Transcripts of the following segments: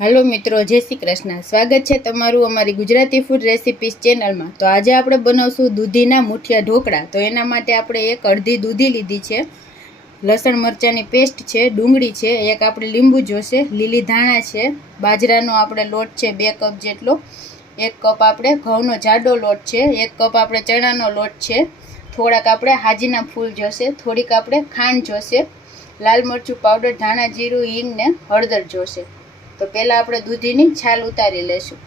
હાલો મિત્રો, જય શ્રી કૃષ્ણ. સ્વાગત છે તમારું અમારી ગુજરાતી ફૂડ રેસિપીસ ચેનલમાં તો આજે આપણે બનાવશું દૂધીના મુઠિયા ઢોકળા. તો એના માટે આપણે એક અડધી દૂધી લીધી છે. લસણ મરચાંની પેસ્ટ છે, ડુંગળી છે, એક આપણે લીંબુ જોશે, લીલી ધાણા છે, બાજરાનો આપણે લોટ છે બે કપ જેટલો, એક કપ આપણે ઘઉંનો જાડો લોટ છે, એક કપ આપણે ચણાનો લોટ છે, થોડાક આપણે હાજીના ફૂલ જોશે, થોડીક આપણે ખાંડ જોશે, લાલ મરચું પાવડર, ધાણા જીરું, હિંગ ને હળદર જોશે. તો પહેલાં આપણે દૂધીની છાલ ઉતારી લેશું.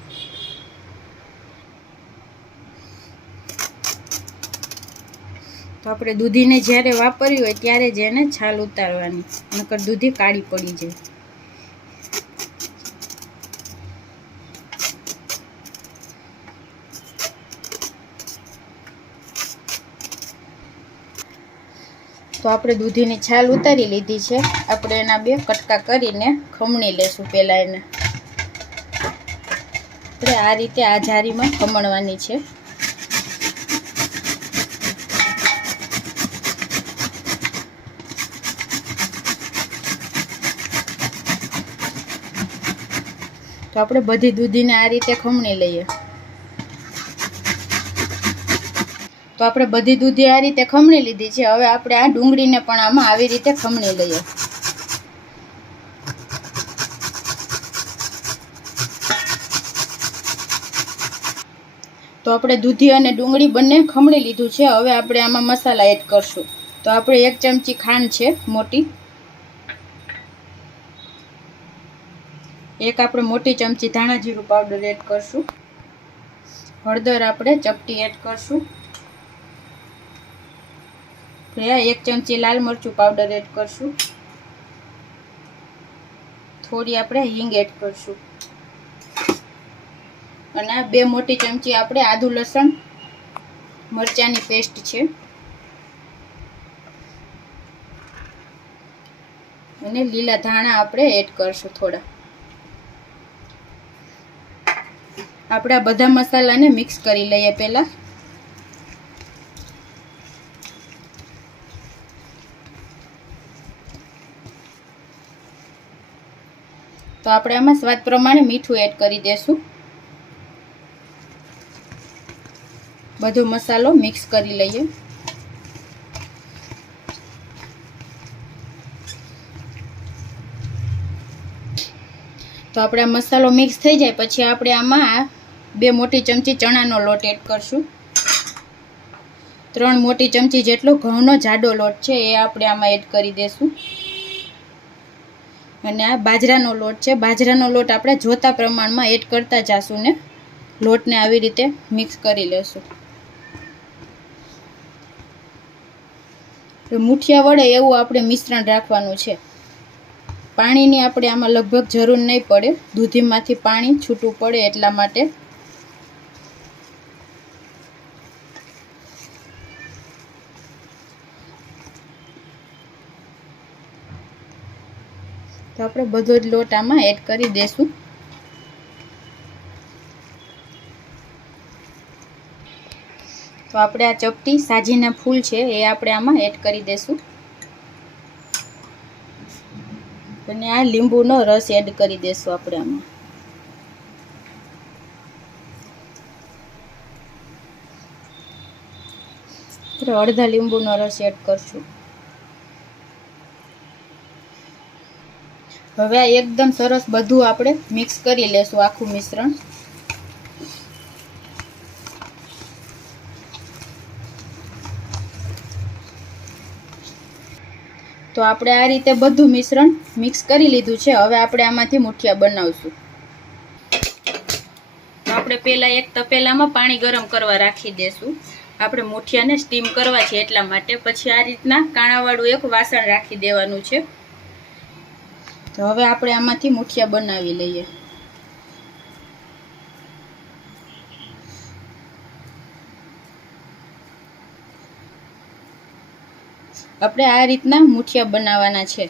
તો આપણે દૂધીને જ્યારે વાપર્યું હોય ત્યારે જ એને છાલ ઉતારવાની, નકર દૂધી કાળી પડી જાય. તો આપણે દૂધીની છાલ ઉતારી લીધી છે. આપણે એના બે કટકા કરીને ખમણી લેશું પહેલાં એને. આપણે આ રીતે આ જારીમાં ખમણવાની છે. તો આપણે બધી દૂધીને આ રીતે ખમણી લઈએ. તો આપણે બધી દૂધી આ રીતે ખમણી લીધી છે. હવે આપણે આ ડુંગળીને પણ આમાં આવી રીતે ખમણી લઈએ. તો આપણે દૂધી અને ડુંગળી બંને ખમણી લીધું છે. હવે આપણે આમાં મસાલા એડ કરશું. તો આપણે એક ચમચી ખાંડ છે, મોટી. એક આપણે મોટી ચમચી ધાણા જીરું પાવડર એડ કરશું. હળદર આપણે ચપટી એડ કરશું. એક ચમચી લાલ મરચું પાવડર એડ કરશું. થોડી આપણે હિંગ એડ કરશું. અને બે મોટી ચમચી આપણે આદુ લસણ મરચાંની પેસ્ટ છે. અને લીલા ધાણા આપણે એડ કરશું થોડા. આપણે બધા મસાલાને મિક્સ કરી લઈએ પહેલાં. તો આપણે આમાં સ્વાદ પ્રમાણે મીઠું એડ કરી દેશું. બધો મસાલો મિક્સ કરી લઈએ. તો આપણે આ મસાલો મિક્સ થઈ જાય પછી આપણે આમાં બે મોટી ચમચી ચણાનો લોટ એડ કરશું. ત્રણ મોટી ચમચી જેટલો ઘઉંનો જાડો લોટ છે એ આપણે આમાં એડ કરી દઈશું અને આ બાજરાનો લોટ છે. બાજરાનો લોટ આપણે જોતા પ્રમાણમાં એડ કરતા જાશું ને. લોટને આવી રીતે મિક્સ કરી લેશું. મુઠિયા વડે એવું આપણે મિશ્રણ રાખવાનું છે. પાણીની આપણે આમાં લગભગ જરૂર નહીં પડે. દૂધીમાંથી પાણી છૂટું પડે એટલા માટે તો આપણે બધો જ લોટ આમાં એડ કરી દેશું. તો આપણે આ ચપટી સાજીના ફૂલ છે એ આપણે આમાં એડ કરી દેશું. અને આ લીંબુનો રસ એડ કરી દેશું આપણે આમાં. અડધા લીંબુનો રસ એડ કરશું. હવે આ એકદમ સરસ બધું આપણે મિક્સ કરી લેશું આખું મિશ્રણ. તો આપણે આ રીતે બધું મિશ્રણ મિક્સ કરી લીધું છે. હવે આપણે આમાંથી મુઠિયા બનાવશું. આપણે પહેલાં એક તપેલામાં પાણી ગરમ કરવા રાખી દેશું. આપણે મુઠિયાને સ્ટીમ કરવા છે એટલા માટે. પછી આ રીતના કાણાવાળું એક વાસણ રાખી દેવાનું છે. તો હવે આપણે આમાંથી મુઠિયા બનાવી લઈએ. આપણે આ રીતના મુઠિયા બનાવવાના છે.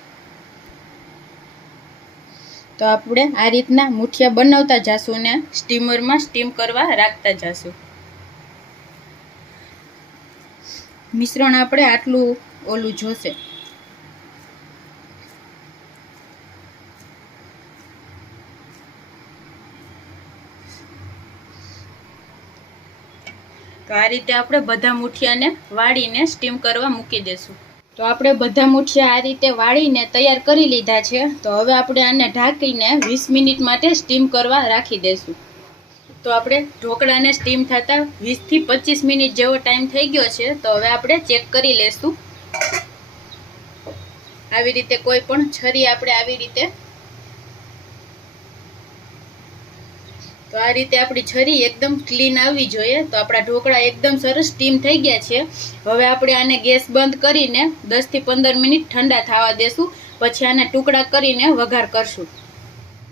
તો આપણે આ રીતના મુઠિયા બનાવતા જાશું ને સ્ટીમરમાં સ્ટીમ કરવા રાખતા જાશું. મિશ્રણ આપણે આટલું ઓલું જોશે. તો આ રીતે આપણે બધા મુઠિયાને વાળીને સ્ટીમ કરવા મૂકી દેશું. તો આપણે બધા મુઠિયા આ રીતે વાળીને તૈયાર કરી લીધા છે. તો હવે આપણે આને ઢાંકીને વીસ મિનિટ માટે સ્ટીમ કરવા રાખી દેશું. તો આપણે ઢોકળાને સ્ટીમ થતાં વીસથી પચીસ મિનિટ જેવો ટાઈમ થઈ ગયો છે. તો હવે આપણે ચેક કરી લેશું. આવી રીતે કોઈ પણ છરી આપણે આવી રીતે તો આ રીતે આપણી છરી એકદમ ક્લીન આવવી જોઈએ. તો આપણા ઢોકળા એકદમ સરસ સ્ટીમ થઈ ગયા છે. હવે આપણે આને ગેસ બંધ કરીને દસથી પંદર મિનિટ ઠંડા થવા દેશું. પછી આને ટુકડા કરીને વઘાર કરશું.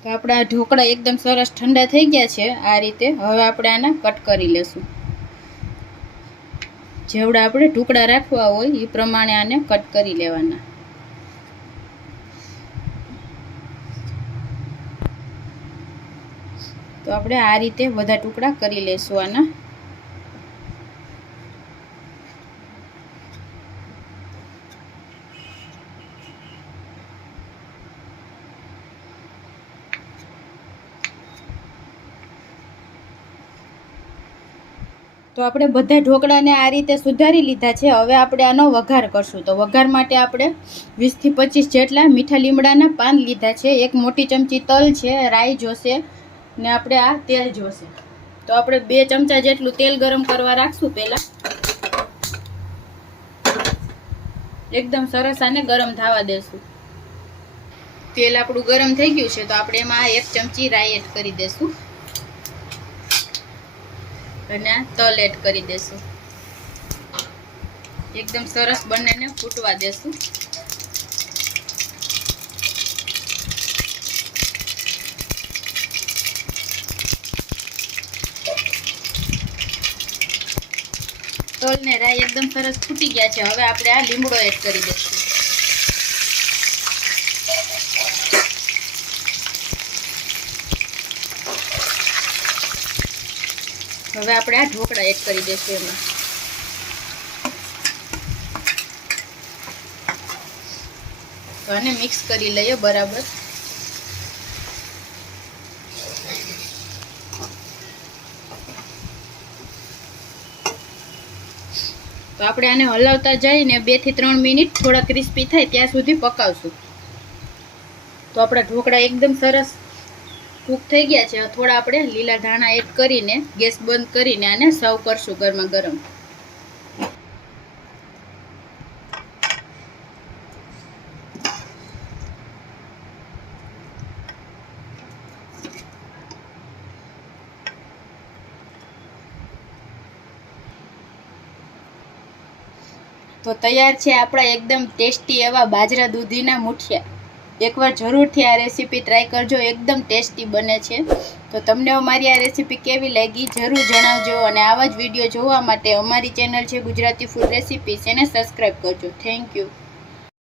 તો આપણા ઢોકળા એકદમ સરસ ઠંડા થઈ ગયા છે આ રીતે. હવે આપણે આને કટ કરી લેશું. જેવડા આપણે ટુકડા રાખવા હોય એ પ્રમાણે આને કટ કરી લેવાના. તો આપણે આ રીતે બધા ટુકડા કરી લેશું આના. તો આપણે બધા ઢોકળાને આ રીતે સુધારી લીધા છે. હવે આપણે આનો વઘાર કરશું. તો વઘાર માટે આપણે વીસથી પચીસ જેટલા મીઠા લીમડાના પાન લીધા છે. એક મોટી ચમચી તલ છે, રાઈ જોશે ને આપણે આ તેલ જોશે. તો આપણે બે ચમચા જેટલું તેલ ગરમ કરવા રાખશું પહેલાં. એકદમ સરસ આને ગરમ થવા દેશું. તેલ આપણું ગરમ થઈ ગયું છે, તો આપણે એમાં એક ચમચી રાઈ એડ કરી દેશું. અને તલ એડ કરી દેશું. એકદમ સરસ બંનેને ફૂટવા દેશું. તલ ને રાઈ એકદમ સરસ ફૂટી ગયા છે. હવે આપણે આ લીમડો એડ કરી દઈશું. હવે આપણે આ ઢોકળા એડ કરી દઈશું એમાં. આને મિક્સ કરી લઈએ બરાબર. તો આપણે આને હલાવતા જઈને બેથી ત્રણ મિનિટ થોડા ક્રિસ્પી થાય ત્યાં સુધી પકાવશું. તો આપણા ઢોકળા એકદમ સરસ કૂક થઈ ગયા છે. થોડા આપણે લીલા ધાણા એડ કરીને ગેસ બંધ કરીને આને સર્વ કરશું ગરમા ગરમ. તો તૈયાર છે આપણા એકદમ ટેસ્ટી એવા બાજરા દૂધીના મુઠિયા. એકવાર જરૂરથી આ રેસીપી ટ્રાય કરજો, એકદમ ટેસ્ટી બને છે. તો તમને અમારી આ રેસીપી કેવી લાગી જરૂર જણાવજો અને આવા જ વીડિયો જોવા માટે અમારી ચેનલ છે ગુજરાતી ફૂડ રેસીપીસ એને સબસ્ક્રાઈબ કરજો. Thank you